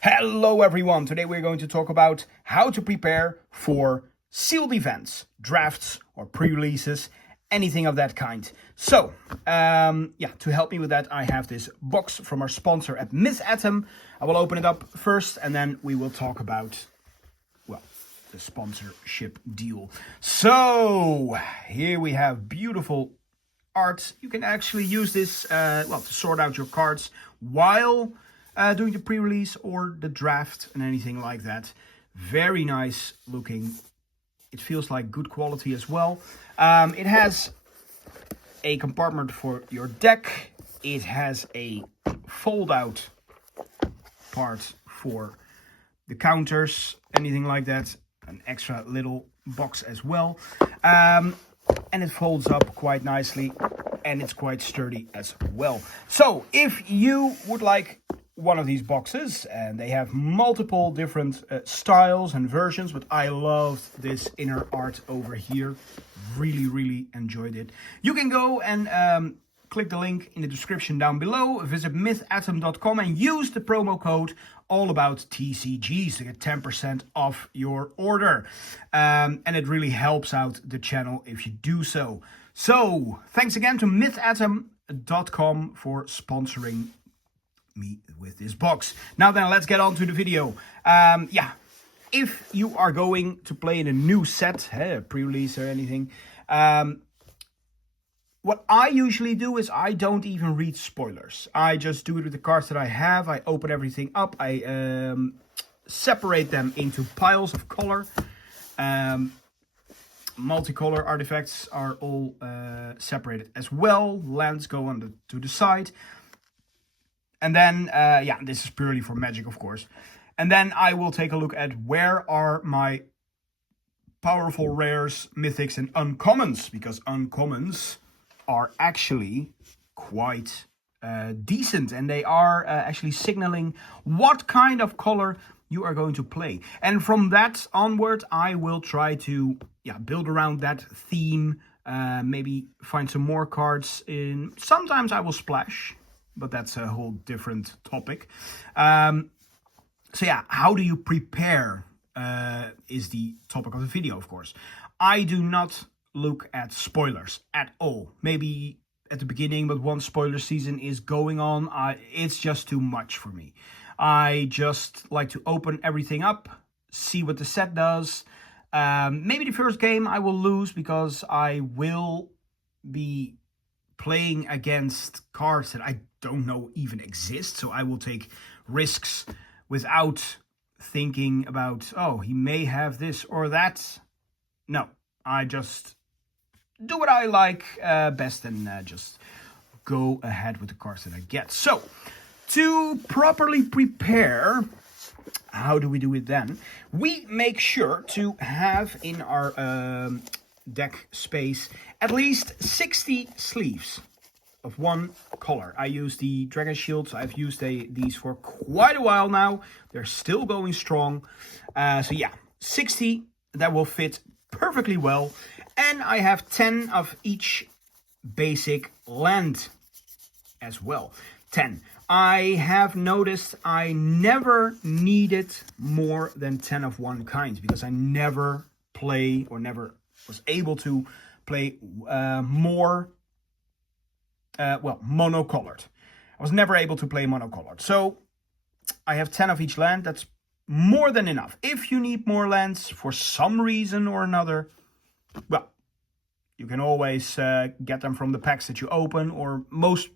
Hello everyone, today we're going to talk about how to prepare for sealed events, drafts or pre-releases, anything of that kind. So, to help me with that, I have this box from our sponsor at Miss Atom. I will open it up first and then we will talk about, well, the sponsorship deal. So, here we have beautiful art. You can actually use this, to sort out your cards while doing the pre-release or the draft and anything like that. Very nice looking. It feels like good quality as well. It has a compartment for your deck. It has a fold out part for the counters, anything like that. An extra little box as well. And it folds up quite nicely and it's quite sturdy as well. So if you would like one of these boxes, and they have multiple different styles and versions, but I loved this inner art over here. Really enjoyed it. You can go and click the link in the description down below, visit mythatom.com and use the promo code AllaboutTCGs to get 10% off your order. And it really helps out the channel if you do so. So thanks again to mythatom.com for sponsoring me with this box. Now then, let's get on to the video. If you are going to play in a new set, pre-release or anything, what I usually do is I don't even read spoilers. I just do it with the cards that I have. I open everything up. I separate them into piles of color. Multicolor artifacts are all separated as well. Lands go on to the side. And then, this is purely for Magic, of course. And then I will take a look at where are my powerful rares, mythics, and uncommons. Because uncommons are actually quite decent. And they are actually signaling what kind of color you are going to play. And from that onward, I will try to build around that theme. Maybe find some more cards in. Sometimes I will splash, but that's a whole different topic. How do you prepare is the topic of the video, of course. I do not look at spoilers at all. Maybe at the beginning, but once spoiler season is going on, it's just too much for me. I just like to open everything up, see what the set does. Maybe the first game I will lose because I will be playing against cards that I don't know even exist, so I will take risks without thinking about, oh, he may have this or that. No, I just do what I like best and just go ahead with the cards that I get. So, to properly prepare, how do we do it then? We make sure to have in our deck space at least 60 sleeves of one color. I use the Dragon Shields. I've used these for quite a while now. They're still going strong. 60, that will fit perfectly well. And I have 10 of each basic land as well. 10. I have noticed I never needed more than 10 of one kind because I never play or never was able to play monocolored. I was never able to play monocolored. So I have 10 of each land. That's more than enough. If you need more lands for some reason or another, well, you can always get them from the packs that you open, or most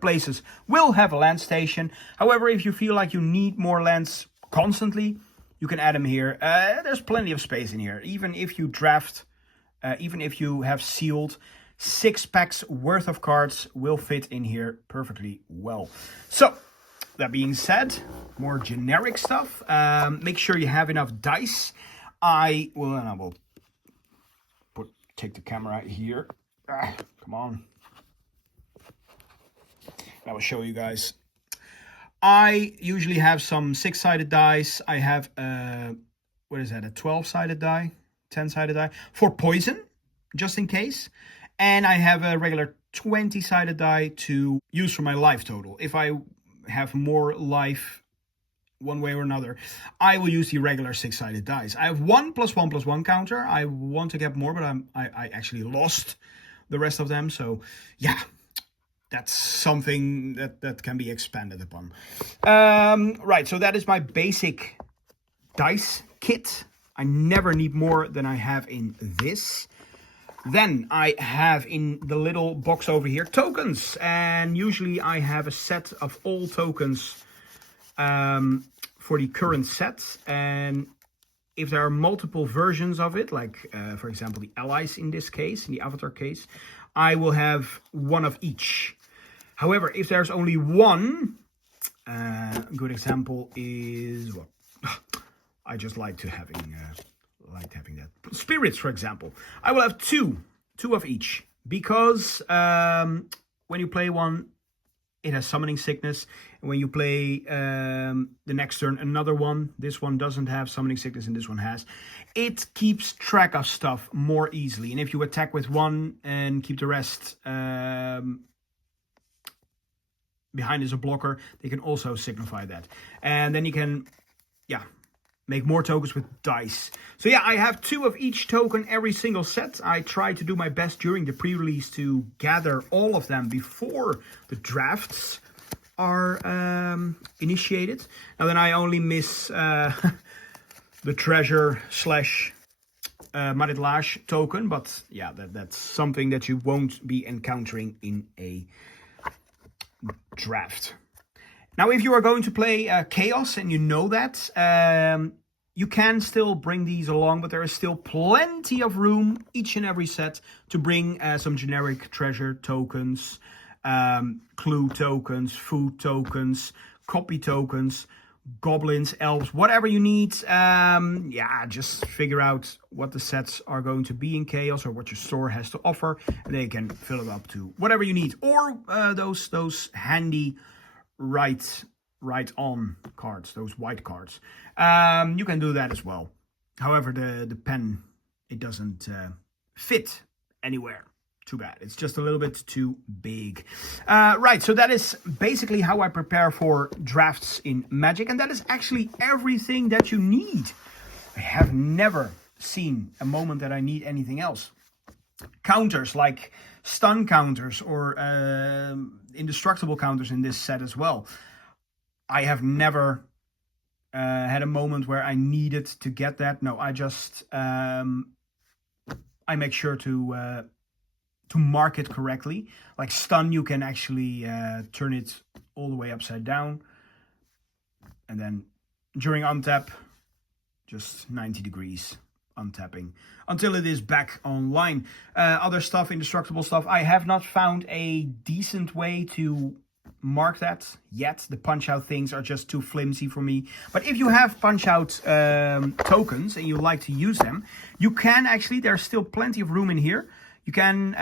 places will have a land station. However, if you feel like you need more lands constantly, you can add them here. There's plenty of space in here. Even if you draft, even if you have sealed, 6 packs worth of cards will fit in here perfectly well. So, that being said, more generic stuff. Make sure you have enough dice. I will take the camera here. Come on. I will show you guys. I usually have some 6-sided dice. I have a 12-sided die, 10-sided die for poison, just in case. And I have a regular 20-sided die to use for my life total. If I have more life one way or another, I will use the regular 6-sided dice. I have 1+1+1 counter. I want to get more, but I actually lost the rest of them. So yeah, that's something that can be expanded upon. Right, so that is my basic dice kit. I never need more than I have in this. Then I have in the little box over here tokens, and usually I have a set of all tokens for the current set. And if there are multiple versions of it, like for example the allies in this case, in the avatar case, I will have one of each. However, if there's only one, a good example is, well, I just like having that. Spirits, for example. I will have two of each, because when you play one, it has summoning sickness. And when you play the next turn another one, this one doesn't have summoning sickness and this one has. It keeps track of stuff more easily. And if you attack with one and keep the rest behind as a blocker, they can also signify that. And then you can, yeah, make more tokens with dice. So yeah, I have two of each token every single set. I try to do my best during the pre-release to gather all of them before the drafts are initiated. Now then I only miss the treasure / Maridlage token, but yeah, that's something that you won't be encountering in a draft. Now, if you are going to play Chaos and you know that, you can still bring these along, but there is still plenty of room each and every set to bring some generic treasure tokens, clue tokens, food tokens, copy tokens, goblins, elves, whatever you need. Yeah, just figure out what the sets are going to be in Chaos or what your store has to offer, and then you can fill it up to whatever you need. Or those handy right on cards, those white cards. You can do that as well. However, the pen, it doesn't fit anywhere. Too bad. It's just a little bit too big. Right, so that is basically how I prepare for drafts in Magic, and that is actually everything that you need. I have never seen a moment that I need anything else. Counters like stun counters or indestructible counters in this set as well. I have never had a moment where I needed to get that. No, I just I make sure to mark it correctly. Like stun, you can actually turn it all the way upside down, and then during untap, just 90 degrees untapping until it is back online. Other stuff, indestructible stuff, I have not found a decent way to mark that yet. The punch out things are just too flimsy for me. But if you have punch out tokens and you like to use them, you can actually, there's still plenty of room in here. You can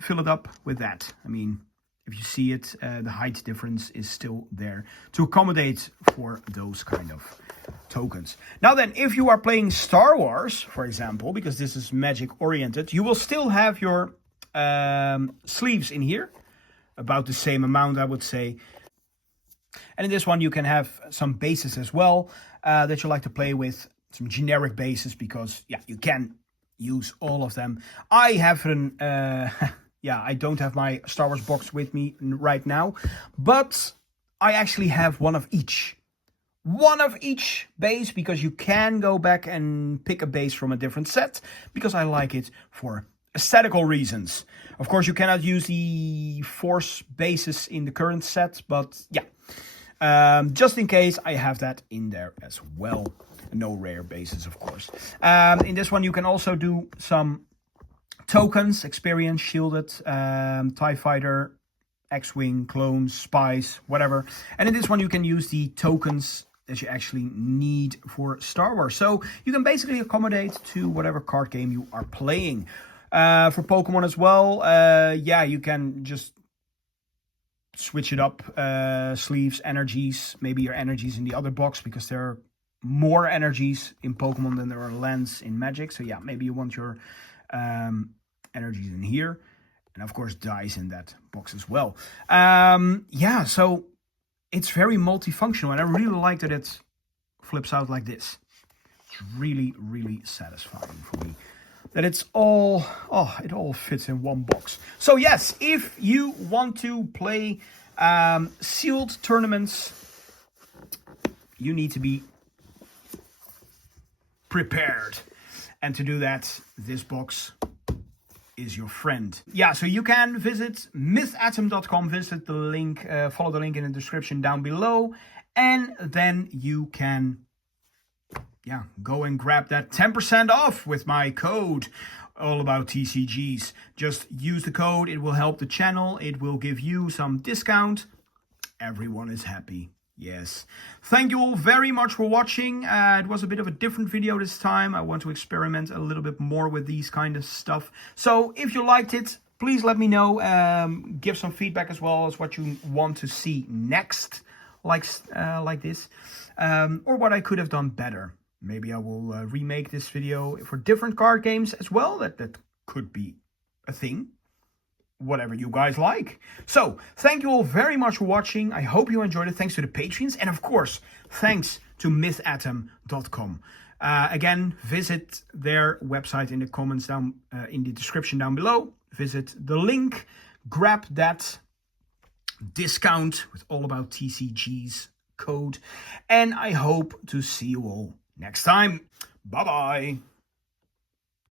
fill it up with that. I mean, if you see it, the height difference is still there to accommodate for those kind of tokens. Now then, if you are playing Star Wars, for example, because this is Magic oriented, you will still have your sleeves in here. About the same amount, I would say. And in this one, you can have some bases as well that you like to play with. Some generic bases, because, yeah, you can use all of them. I have an, I don't have my Star Wars box with me right now. But I actually have one of each. One of each base, because you can go back and pick a base from a different set. Because I like it for aesthetical reasons. Of course, you cannot use the Force bases in the current set, but yeah. Just in case, I have that in there as well. No rare bases, of course. In this one, you can also do some tokens, experience, shielded, TIE Fighter, X-Wing, clones, spies, whatever. And in this one, you can use the tokens that you actually need for Star Wars. So you can basically accommodate to whatever card game you are playing. For Pokemon as well, you can just switch it up. Sleeves, energies, maybe your energies in the other box, because there are more energies in Pokemon than there are lands in Magic. So yeah, maybe you want your energies in here. And of course, dice in that box as well. So it's very multifunctional, and I really like that it flips out like this. It's really, really satisfying for me. That it's all, it all fits in one box. So yes, if you want to play sealed tournaments, you need to be prepared. And to do that, this box is your friend. Yeah, so you can visit mythatom.com, visit the link, follow the link in the description down below, and then you can go and grab that 10% off with my code, all about TCGs. Just use the code, it will help the channel, it will give you some discount. Everyone is happy. Yes. Thank you all very much for watching. It was a bit of a different video this time. I want to experiment a little bit more with these kind of stuff. So if you liked it, please let me know. Give some feedback as well as what you want to see next, like this, or what I could have done better. Maybe I will remake this video for different card games as well. That could be a thing. Whatever you guys like. So, thank you all very much for watching. I hope you enjoyed it. Thanks to the Patreons. And of course, thanks to mythatom.com. Again, visit their website in the comments down in the description down below. Visit the link. Grab that discount with all about TCGs code. And I hope to see you all next time. Bye-bye.